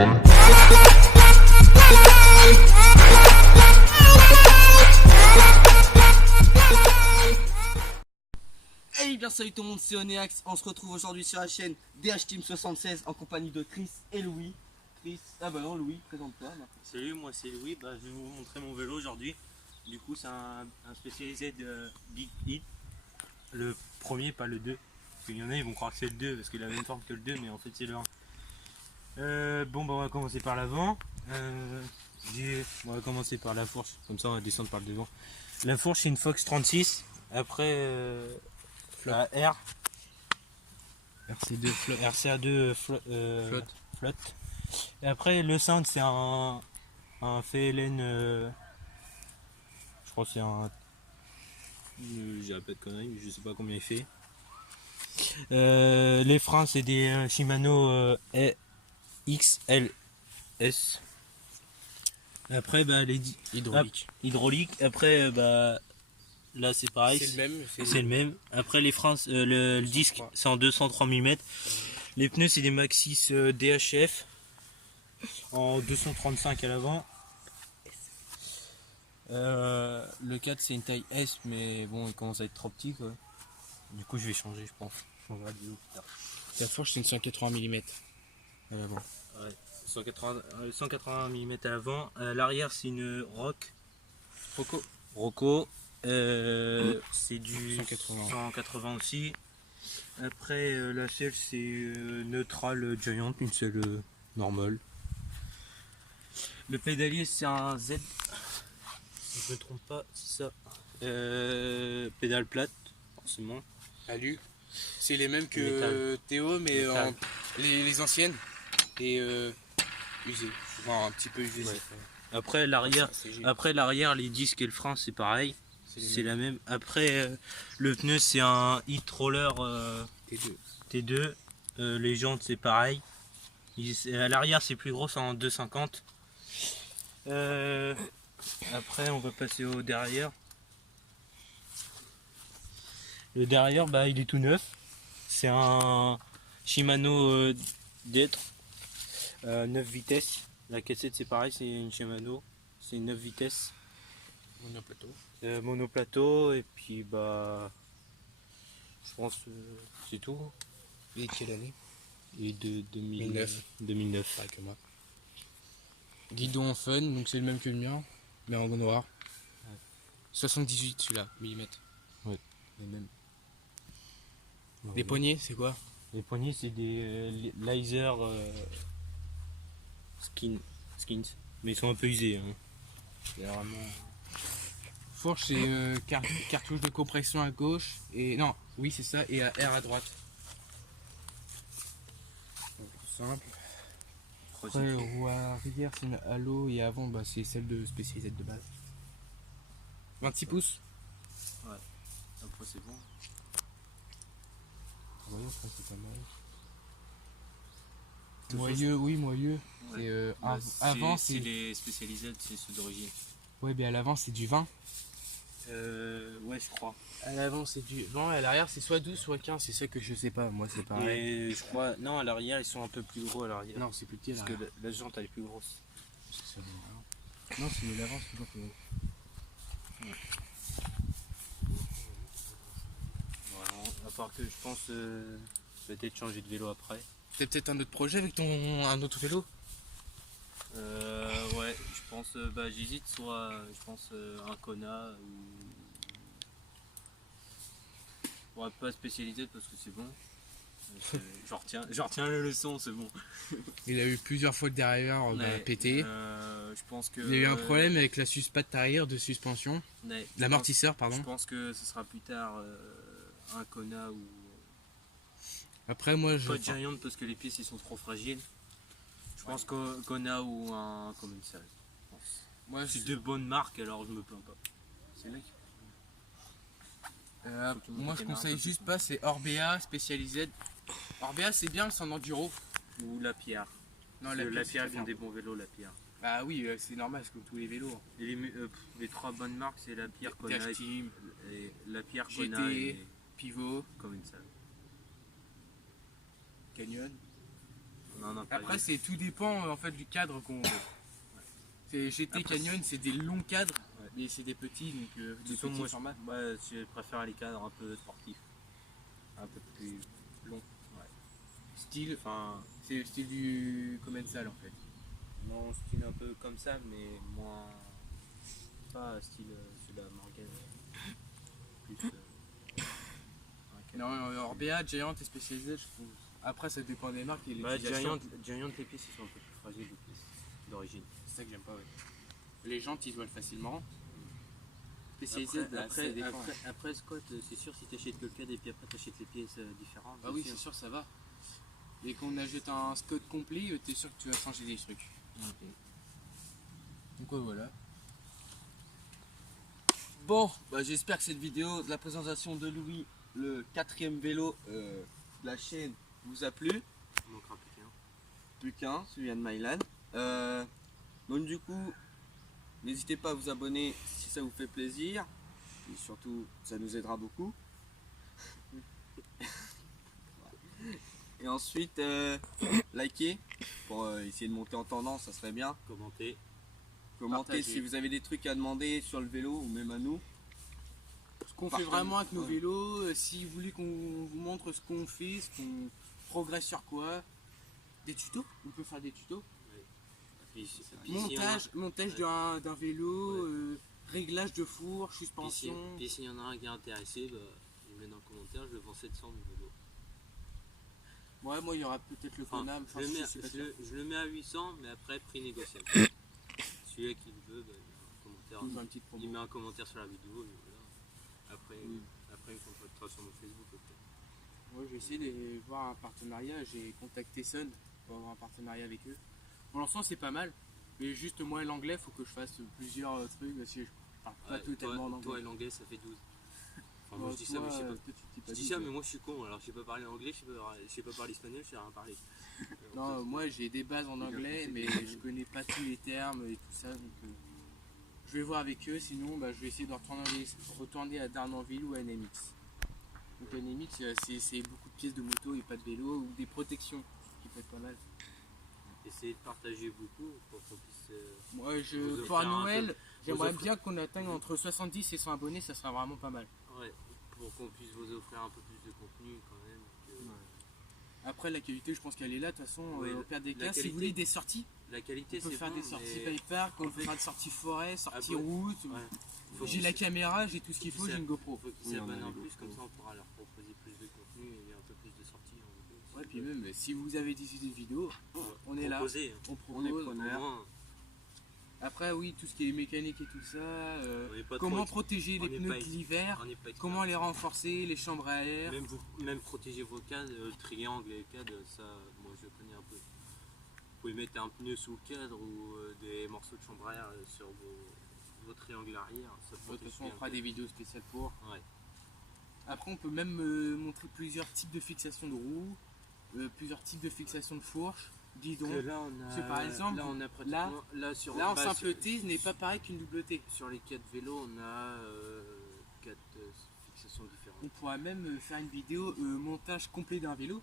Hey bien salut tout le monde, c'est Oneax. On se retrouve aujourd'hui sur la chaîne DH Team 76 en compagnie de Chris et Louis. Louis, présente-toi. Salut, moi c'est Louis, je vais vous montrer mon vélo aujourd'hui. Du coup c'est un spécialisé de Big Hit. Le premier, pas le 2. Parce qu'il y en a, ils vont croire que c'est le 2 parce qu'il a la même forme que le 2, mais en fait c'est le 1. On va commencer par l'avant. On va commencer par la fourche, comme ça on va descendre par le devant. La fourche c'est une Fox 36. Après la R. RC2 flotte. RCA2 flotte. Et après le cintre c'est un FLN, je crois que c'est un, j'ai pas de conneries, je sais pas combien il fait. Les freins c'est des Shimano XLS. Après les hydrauliques. Après là c'est pareil, c'est le même. Après les freins, le disque c'est en 203 mm. Les pneus c'est des Maxxis DHF en 235 à l'avant. Le 4 c'est une taille S, mais bon il commence à être trop petit quoi. Du coup je vais changer, je pense. La fourche c'est une 180 mm à l'avant. Ouais, 180 mm à l'avant. L'arrière c'est une Rocco. C'est du 180 aussi. Après la selle c'est Neutral Giant, une selle normale. Le pédalier c'est un Z, si je ne me trompe pas, c'est ça. Pédale plate, forcément. Alu. C'est les mêmes que Théo, mais les anciennes et usées. Enfin, un petit peu usées. Ouais. Après l'arrière, les disques et le frein c'est pareil. C'est la même. Après le pneu c'est un Hit Roller T2. Les jantes c'est pareil. À l'arrière c'est plus gros, c'est en 250. Après on va passer au derrière. Le derrière il est tout neuf. C'est un Shimano D3 9 vitesses. La cassette c'est pareil, c'est une Shimano. C'est 9 vitesses. Monoplateau et puis je pense c'est tout. Et quelle année? Et de 2009. Pareil que moi. Guidon fun, donc c'est le même que le mien, mais en noir. Ouais. 78 celui-là, millimètres. Ouais. Les mêmes. Les poignées, c'est quoi? Les poignées c'est des laser skins, mais ils sont un peu usés. Hein. C'est vraiment... Fourche c'est cartouche de compression à gauche et non, oui c'est ça, et R à droite. Donc, simple. Après roue arrière c'est une halo et avant c'est celle de spécialisée de base. 26 pouces. Ouais. Après c'est bon. Ouais, je pense que c'est pas mal. Moyeux, oui moyeux. Ouais. Avant c'est les spécialisés, c'est ceux d'origine. Ouais, mais à l'avant c'est du 20. Ouais, je crois. À l'avant c'est du 20, à l'arrière c'est soit 12 soit 15, c'est ça que je sais pas, moi c'est pareil. Et je crois, non, à l'arrière ils sont un peu plus gros à l'arrière. Non, c'est plus petit à parce que la jante elle est plus grosse. C'est ça, non, c'est l'avant, c'est toujours plus gros. Ouais. Voilà, à part que je pense peut-être changer de vélo après. T'as peut-être un autre projet avec un autre vélo? Ouais, je pense, j'hésite soit, je pense, un Kona ou pas spécialisé parce que c'est bon. J'en retiens la leçon, c'est bon. Il a eu plusieurs fois le derrière pété. Je pense que il a eu un problème avec la patte arrière de suspension, l'amortisseur pardon. Je pense que ce sera plus tard un Kona ou après moi je pas de Giant parce que les pièces ils sont trop fragiles. Je pense que Kona ou un Commensal. Moi c'est deux bonnes marques alors je me plains pas. C'est là moi je conseille juste pas, c'est Orbea spécialisé. Orbea c'est bien, c'est en enduro. Ou la Pierre. Non, la Pierre ils font des bons vélos, la Pierre. Bah oui, c'est normal, c'est comme tous les vélos. Et les trois bonnes marques c'est la Pierre, Kona et la Pierre, GT, Kona et Pivot, Commensal. Canyon. Non, Après, c'est tout dépend en fait du cadre qu'on veut. C'est GT Après, Canyon, c'est des longs cadres, Ouais. mais c'est des petits, donc des De toute façon, petits moi, formats. je préfère les cadres un peu sportifs. Un peu plus longs. Style, Enfin, c'est le style du commensal en fait. non, style un peu comme ça, mais moins. Pas style celui de la Morgan. Plus. un Non, alors BA, Giant est spécialisé, je trouve. Après, ça dépend des marques et Bah, l'utilisation. Giant, les pièces ils sont un peu plus fragiles les pièces d'origine. C'est ça que j'aime pas, ouais. Les jantes, ils se volent facilement. Spécialisé, ça dépend. Après, Scott, c'est sûr si tu achètes que le cadre et puis après tu achètes les pièces différentes. Ah oui, c'est sûr, ça va. Et quand on achète un Scott complet, t'es sûr que tu vas changer des trucs. Donc ouais, voilà. Bon, bah, j'espère que cette vidéo de la présentation de Louis, le 4e vélo de la chaîne, vous a plu. Il manquera Plus qu'un, celui de Mylan. Donc du coup, n'hésitez pas à vous abonner si ça vous fait plaisir. Et surtout, ça nous aidera beaucoup. Et ensuite, likez pour essayer de monter en tendance, ça serait bien. Commentez. Commentez Partagez. si vous avez des trucs à demander sur le vélo ou même à nous. Ce qu'on fait Partage. vraiment avec nos Ouais. vélos, si vous voulez qu'on vous montre ce qu'on fait, ce qu'on progresse sur quoi, des tutos, on peut faire des tutos. Montage d'un vélo, réglage de four, suspension. Puis s'il y en a un qui est intéressé, bah, il met dans le commentaire, je le vends 700 mon vélo. Ouais, moi il y aura peut-être le Enfin, Conam. je, le mets, je le mets à 800, mais après prix négociable. Celui-là qui le veut, bah, On fait une petite promo. il met un commentaire sur la vidéo. Et voilà. Après, Oui. après, il me contactera sur mon Facebook. Ok. Moi je vais essayer de voir un partenariat. J'ai contacté Sun pour avoir un partenariat avec eux. Pour l'instant c'est pas mal. Mais juste moi l'anglais, faut que je fasse plusieurs trucs parce que je parle pas Ouais, totalement en toi anglais. et l'anglais, ça fait 12. Enfin, moi je dis ça, Toi, mais je sais pas. toi, tu Je dis ça, mais moi je suis con. Alors je sais pas parler anglais, je sais pas parler espagnol, je sais rien parler. Non, moi j'ai des bases en anglais, mais je connais pas tous les termes et tout ça. Donc, je vais voir avec eux, sinon bah, je vais essayer de retourner à Darnanville ou à NMX. Donc NMX, c'est beaucoup de pièces de moto et pas de vélo, ou des protections, qui peut être pas mal. Essayez de partager beaucoup pour qu'on puisse. Moi, Vous pour à offrir un Noël, peu- j'aimerais vous offrir- bien qu'on atteigne entre 70 et 100 abonnés, ça sera vraiment pas mal. Ouais, pour qu'on puisse vous offrir un peu plus de contenu quand même. Après, la qualité, je pense qu'elle est là, de toute façon, Oui, au pire des la cas. Si qualité- vous voulez des sorties, La qualité, on peut c'est faire bon, des sorties mais bike park, on en peut fait- faire des sorties forêt, sorties Après- route. ouais. Faut J'ai qu'ils- la caméra, j'ai tout ce qu'il faut, qu'ils j'ai une GoPro. faut qu'ils Oui, on a s'abonnent en les plus, GoPro. comme ça on pourra leur proposer plus de contenu et un peu plus de sorties en vidéo. Ouais, puis même, si vous avez des idées de vidéos, on est là. Proposer, On On est propose. preneur. au moins, Après, oui, tout ce qui est mécanique et tout ça. on est pas Comment trop- protéger on les est pneus pas de ex- l'hiver. on n'est pas expert. Comment les renforcer, les chambres à air. Même protéger vos cadres, le triangle et le cadre, ça, moi je connais un peu. Vous pouvez mettre un pneu sous le cadre ou des morceaux de chambre à air sur vos triangles arrière. Ça De toute protège façon, on bien. fera des vidéos spéciales pour. Ouais. Après, on peut même montrer plusieurs types de fixation de roues, plusieurs types de fixation de fourche, guidon. Que là, on a, Parce que par exemple, là, on a pratiquement, sur, Là, en bah, simple T, ce n'est pas pareil qu'une double T. sur les 4 vélos, on a 4 fixations différentes. On pourra même faire une vidéo montage complet d'un vélo,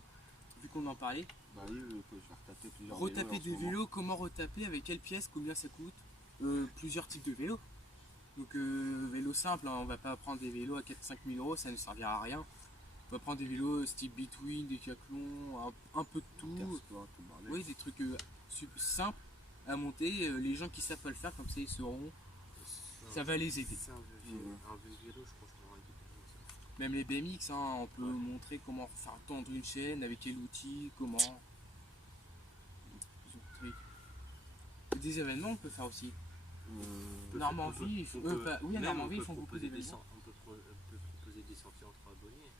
vu qu'on en parlait. Bah oui, que je vais retaper plusieurs Retaper vélos en ce des moment. vélos, comment retaper, avec quelle pièce, combien ça coûte, plusieurs types de vélos. Donc vélo simple, hein, on va pas prendre des vélos à 4-5 000 euros, ça ne servira à rien. On va prendre des vélos style Between, Decathlon, un peu de tout. Intersport, tout le bordel. Oui, des trucs simples à monter. Les gens qui savent pas le faire, comme ça ils sauront. Ça va les aider. C'est un vieux vélo, je crois que je m'en rappelle. Même les BMX, hein, on peut montrer comment faire tendre une chaîne, avec quel outil, comment. Des événements, on peut faire aussi. Normandie, oui, à Normandie, ils font beaucoup d'événements. On peut proposer des sorties entre abonnés.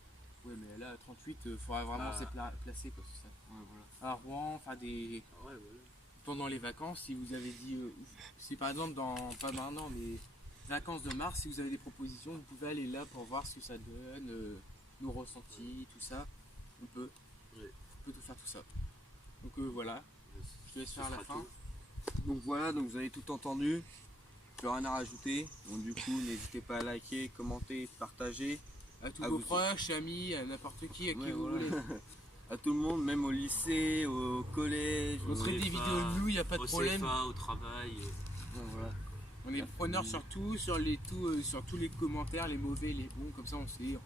Oui, mais là, à 38, il faudra vraiment Bah. se placer. Quoi, c'est ça. Ouais, voilà. À Rouen, faire des. Ah ouais, voilà. Pendant les vacances, si vous avez dit. Si par exemple, pas maintenant, mais vacances de mars, si vous avez des propositions, vous pouvez aller là pour voir ce que ça donne, nos ressentis, tout ça. On peut. Ouais. On peut tout faire tout ça. Donc voilà, je te laisse Ce faire la sera fin. tout. Donc voilà, donc vous avez tout entendu. Plus rien à rajouter. Donc du coup, n'hésitez pas à liker, commenter, partager. À tous À vos vous proches, amis, à n'importe qui, à qui Ouais, vous voilà. voulez. À tout le monde, même au lycée, au collège, Ouais, je montrerai des vidéos de nous, il n'y a pas de au problème. CFA, au travail. Voilà. On est preneur sur tout, sur tous les commentaires, les mauvais, les bons, comme ça on sait.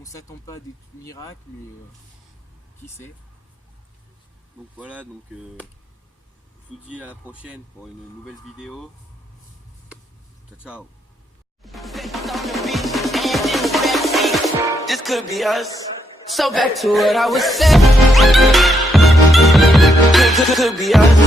On s'attend pas à des miracles, mais qui sait. Donc voilà, donc je vous dis à la prochaine pour une nouvelle vidéo. Ciao ciao. This could be us. So back to what I was saying. Could be us.